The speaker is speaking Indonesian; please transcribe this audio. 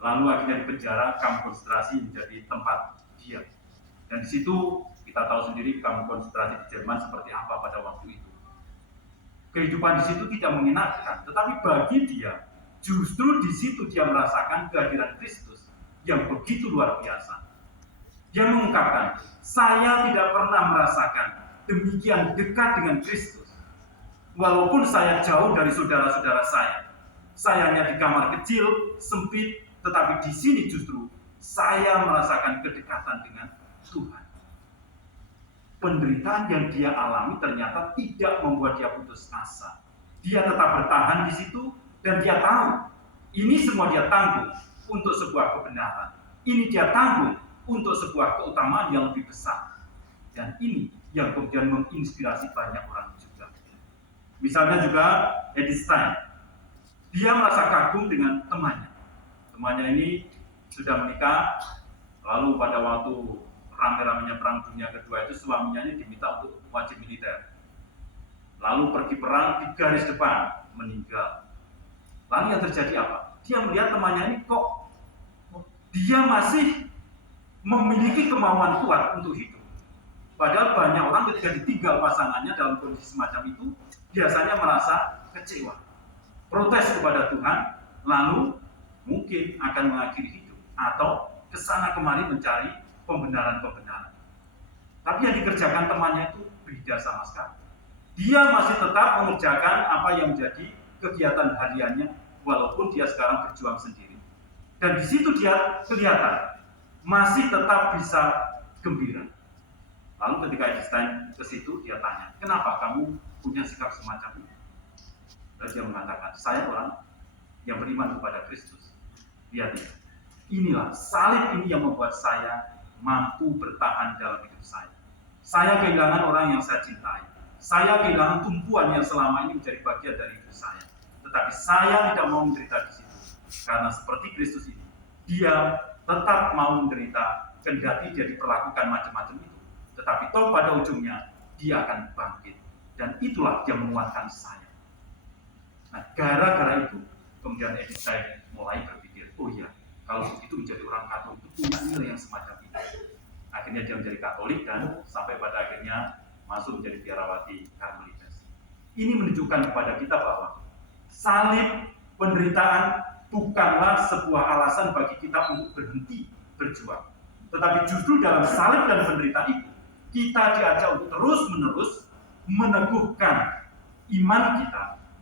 Lalu akhirnya di penjara, kamp konsentrasi menjadi tempat dia. Dan di situ kita tahu sendiri kamp konsentrasi di Jerman seperti apa pada waktu itu. Kehidupan di situ tidak menyenangkan, tetapi bagi dia, justru di situ dia merasakan kehadiran Kristus yang begitu luar biasa. Dia mengungkapkan, saya tidak pernah merasakan demikian dekat dengan Kristus. Walaupun saya jauh dari saudara-saudara saya hanya di kamar kecil, sempit, tetapi di sini justru saya merasakan kedekatan dengan Tuhan. Penderitaan yang dia alami ternyata tidak membuat dia putus asa. Dia tetap bertahan di situ dan dia tahu ini semua dia tanggung untuk sebuah kebenaran. Ini dia tanggung untuk sebuah keutamaan yang lebih besar. Dan ini yang kemudian menginspirasi banyak orang juga. Misalnya juga Edith Stein. Dia merasa kagum dengan temannya. Temannya ini sudah menikah, lalu pada waktu rame-ramenya perang dunia kedua itu suaminya ini diminta untuk wajib militer. Lalu pergi perang di garis depan, meninggal. Lalu yang terjadi apa? Dia melihat temannya ini kok dia masih memiliki kemauan kuat untuk hidup. Padahal banyak orang ketika ditinggal pasangannya dalam kondisi semacam itu, biasanya merasa kecewa, protes kepada Tuhan, lalu mungkin akan mengakhiri hidup atau kesana kemari mencari pembenaran-pembenaran. Tapi yang dikerjakan temannya itu beda sama sekali. Dia masih tetap mengerjakan apa yang menjadi kegiatan hariannya, walaupun dia sekarang berjuang sendiri. Dan di situ dia kelihatan masih tetap bisa gembira. Lalu ketika Einstein ke situ, dia tanya, kenapa kamu punya sikap semacam ini? Dan dia mengatakan, saya orang yang beriman kepada Kristus. Lihat ini, inilah salib ini yang membuat saya mampu bertahan dalam hidup saya. Saya kehilangan orang yang saya cintai. Saya kehilangan tumpuan yang selama ini menjadi bagian dari hidup saya. Tetapi saya tidak mau menderita di situ. Karena seperti Kristus ini, dia tetap mau menderita, kendati dia diperlakukan macam-macam itu. Tetapi toh pada ujungnya, dia akan bangkit. Dan itulah yang menguatkan saya. Nah, gara-gara itu, kemudian Einstein mulai berpikir, oh iya, kalau begitu menjadi orang Katolik itu punya nilai yang semacam itu. Akhirnya dia menjadi Katolik dan sampai pada akhirnya masuk menjadi biarawati Karmelites. Ini menunjukkan kepada kita bahwa salib, penderitaan bukanlah sebuah alasan bagi kita untuk berhenti berjuang. Tetapi justru dalam salib dan penderitaan itu, kita diajak untuk terus-menerus meneguhkan iman kita